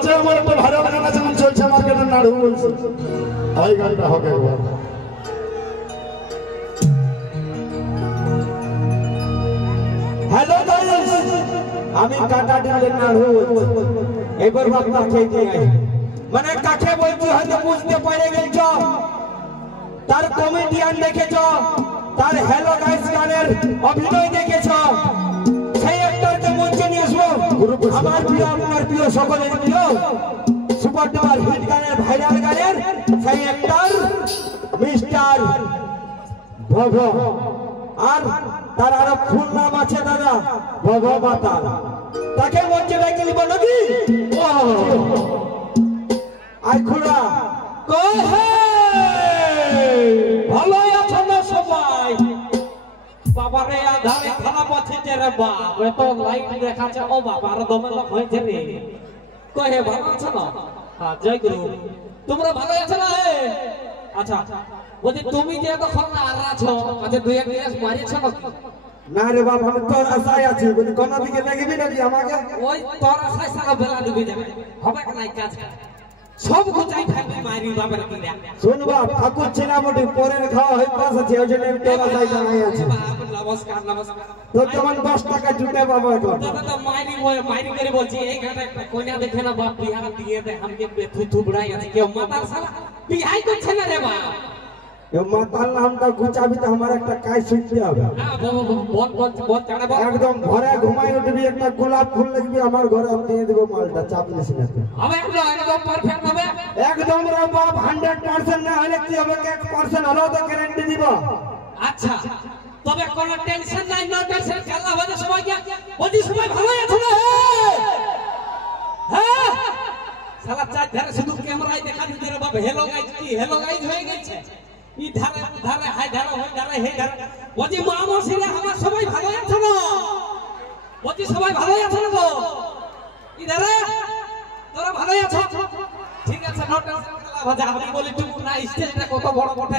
কাছে আমার একটা ভাইরাল গান আছে চলছে মার্কেটে নাড়ু বলছে ওই গানটা হবে একবার হ্যালো গাইস আমি কাটা ডিলের নাড়ু এবার বাপ্পা খেয়ে আই মানে কাকে বলছি হয়তো বুঝতে পারে গেছো তার কমেডিয়ান দেখেছো তার হ্যালো গাইস গানের অভিনয় দেখেছো সেই অ্যাক্টরকে মঞ্চে নিয়ে আসবো আমার প্রিয় আপনার প্রিয় সকলের প্রিয় সুপার ডুপার হিট গানের ভাইরাল গানের সেই অ্যাক্টর মিস্টার ভব আর তার আরো ফুল নাম আছে দাদা ভব মাতাল তাকে মঞ্চে ডেকে নিব নাকি আই খুড়া ভালো আছো না সবাই বাবারে আধারে খারাপ আছে যে রে বাপ এত লাইট দেখাচ্ছে ও বাবার দমে লোক হয়েছে রে কহে ভালো আছো না হ্যাঁ জয় গুরু তোমরা ভালো আছো না আচ্ছা বলি তুমি যে তখন আর আছো আচ্ছা দুই এক গ্লাস মারিছো না রে বাপ আমি তোর আশায় আছি বলি কোন দিকে লাগবি নাকি আমাকে ওই তোর আশায় সারা বেলা ডুবে যাবে হবে না কাজ সব গোটাই থাকবে মারি বাবার কিনা শুন বাপ ঠাকুর ছেনা মোটি পরের খাওয়া হই পাস আছে ওই জন্য তোর আশায় জানাই আছে নমস্কার নমস্কার তো কেমন 10 টাকা জুটে বাবা এখন দাদা তো মারি করে বলছি এই ঘাটে কোনা দেখে না বাপ বিহার দিয়ে দে हमके থুবড়াই আছে কেউ মাতাল সালা বিহাই করছে না রে বাপ ये माताल नाम का गुचा भी तो हमारा একটা কাজ শিখতে হবে बहुत चढ़ा एकदम ঘরে ঘুমাই উঠবি একটা গোলাপ ফুল লাগবে আমার ঘরে আমি দিয়ে দেব মালটা চাপ নিস না হবে একদম পারফেক্ট হবে একদম রে বাপ 100% না হলে কি হবে 1% হলো তো গ্যারান্টি দিব আচ্ছা তবে কোনো টেনশন নাই নো টেনশন আল্লাহ হবে সবাই কি বলি সবাই ভালো আছে না হ্যাঁ শালা চার ধারে শুধু ক্যামেরায় দেখা দিতে রে বাপ হেলো গাইজ কি হেলো গাইজ হয়ে গেছে ইধারে ধারে হাই ধারে হই ধারে হে ধারে বজি মামসিরা আমার সবাই ভালো আছে না বজি সবাই ভালো আছে না গো ইধারে তোরা ভালো আছো ঠিক আছে নোট বাজা আমি বলি তুমি না স্টেজটা কত বড় বটে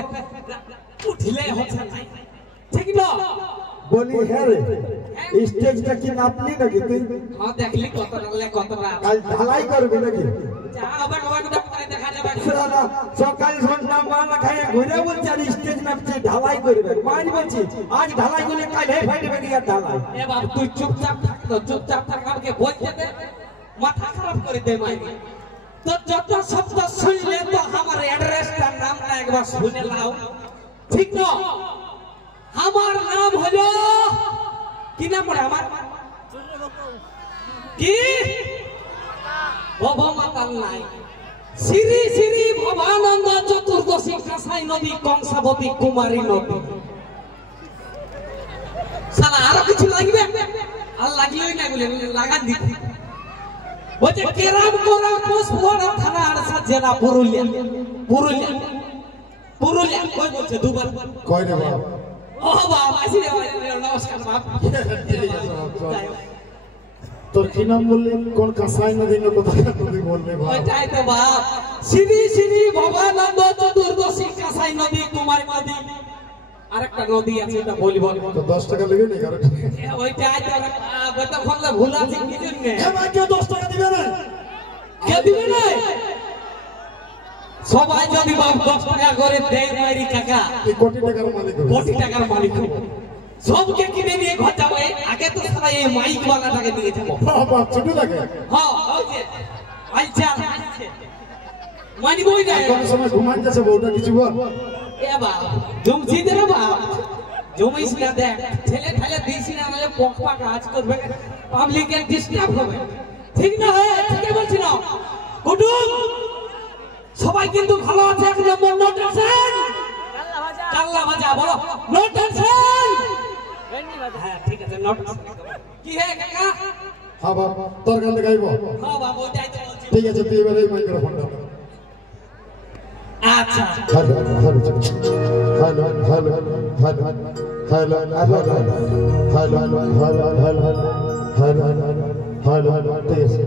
উঠলে হচ্ছে না ঠিক না বলি হ্যাঁ রে স্টেজটা কি নাপলি নাকি তুই হ্যাঁ দেখলি কতটা কাল ঢালাই করবি নাকি যা হবে দেখা যাবে সকাল সন্ধ্যা মানা খায় ঘুরে বলছে আর স্টেজ নাপছে ঢালাই করবে মারি বলছি আজ ঢালাই করলে কাল হে ফাইটবে কি আর ঢালাই এ বাপ তুই চুপচাপ থাক তো চুপচাপ থাক আমাকে বলতে দে মাথা খারাপ করে দে মারি তো যত শব্দ শুনলে তো আমার অ্যাড্রেসটার নামটা একবার শুনে নাও ঠিক না আমার নাম হলো কি নাম পড়ে আমার কি ভব মাতাল নাই শ্রী শ্রী ভবানন্দ চতুর্দশী কাঁসাই নদী কংসাবতী কুমারী নদী সালা আরো কিছু লাগবে আর লাগলেই না বলে লাগান দিতে ওই কেরাম কোরা পোস্টফোরা থানা আরসা জেলা পুরুলিয়া পুরুলিয়া পুরুলিয়া কই বলছে দুবার কই রে বাবা ও বাবা আসি রে নমস্কার বাপ তোর কি নাম বললি কোন কাঁসাই নদী না কোথায় নদী বলবে বাবা ওইটাই তো বাপ শ্রী শ্রী ভবানন্দ চতুর্দশী কাঁসাই নদী কুমারী নদী আরেকটা নদী আছে এটা বলবো তো 10 টাকা লাগবে না কারণ ওইটাই তো বেটা ফলে ভুল আছে কি জন্য এ ভাই কেউ 10 টাকা দিবে না কে দিবে না সবাই যদি বাপ 10 টাকা করে দেয় মারি কাকা এই কোটি টাকার মালিক হবে কোটি টাকার মালিক হবে सबके किने নিয়ে ঘর যাব আগে তো সারা এই মাইক ওয়ালাটাকে দিয়ে যাব বাবা ছোট লাগে হ্যাঁ ওই যে আইছা মানি বই না কোন সময় ঘুমান যাচ্ছে বউটা কিছু বল এ বাবা জমছি দে রে বাবা জমিস না দেখ ঠেলে ঠেলে দিছি না মানে পকপা কাজ করবে পাবলিকের ডিস্টার্ব হবে ঠিক না হয় ঠিক বলছি না কুটুম সবাই কিন্তু ভালো আছে এক নম্বর নো টেনশন কাল্লা ভাজা বলো নো টেনশন হ্যাঁ ঠিক আছে নোট কি হে কাকা হ্যাঁ বাবা তোর গান গাইবো হ্যাঁ বাবা ওইটাই তো বলছি ঠিক আছে তুই এবারে মাইক্রোফোনটা আচ্ছা hello hello hello hello hello hello hello hello hello ঠিক আছে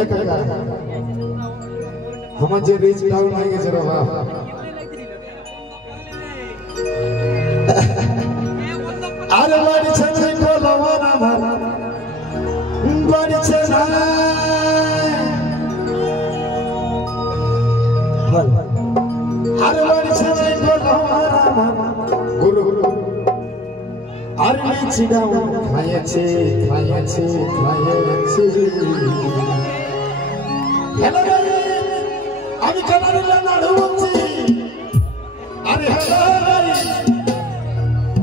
এক কাকা আমার যে রিচ ডাউন হয়ে গেছে রে বাবা আরে বাড়ি ছেড়ে কোলাবো না বাড়ছে না আর বাড়ছে গুরু আর চিড়াও খাইছে খাইছে খাইছে হ্যালো আমি কানাড়িলা নাড়ু বলছি আরে হ্যালো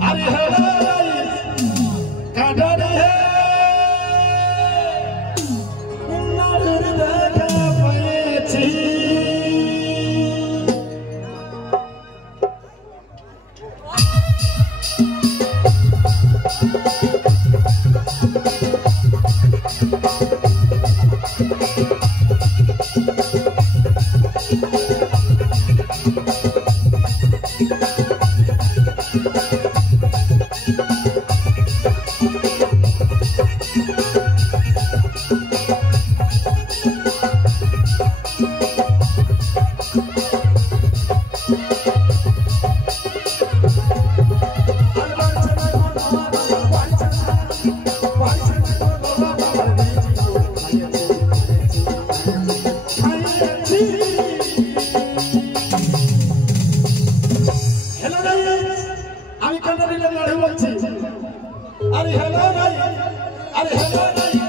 আরে হ্যালো কানাড়ি নাড়ুর দেখা পেয়েছি अरे हेलो भाई अरे हेलो भाई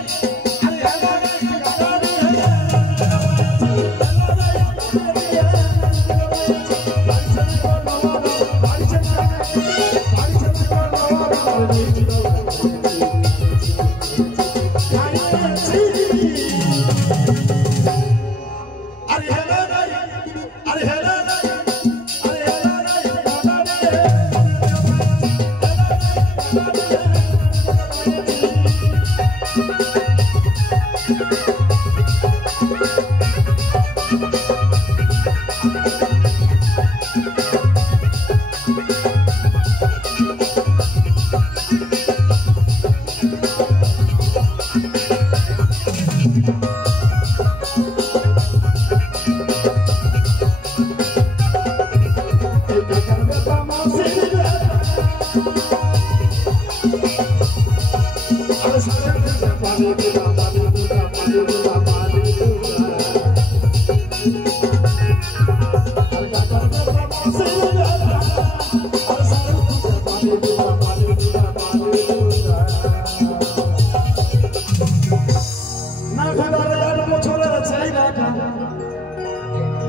अरे हेलो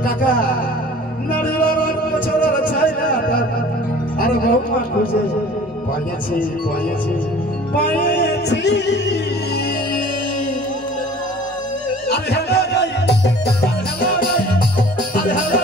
কাকা নাড়িওয়ালার বছরের ছাইলাটা আর বউমা খুঁজে পাইছি পাইছি পাইছি আরে হেলো ভাই আরে হেলো ভাই আরে হেলো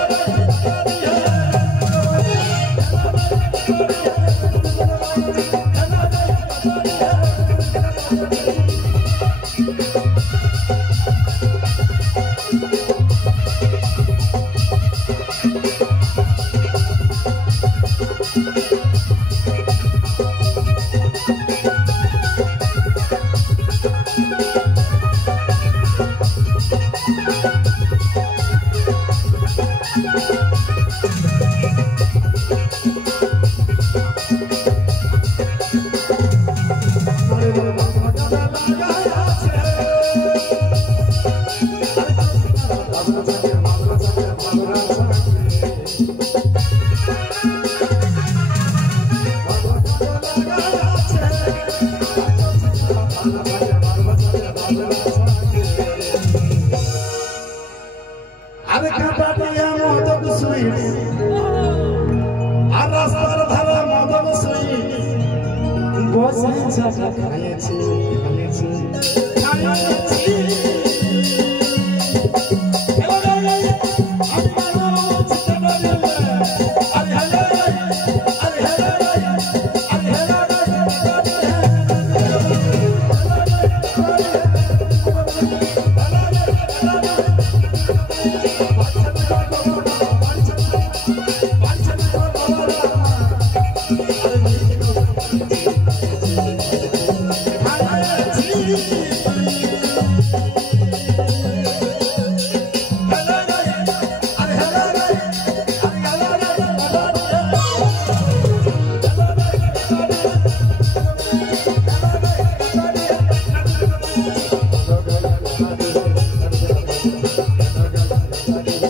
अरे काटाटिया मदन सुई আর রাস্তার ধারে মদন সুই বসে চাচা খাইছি খাইছি খাইছি কেন জ্বালা রে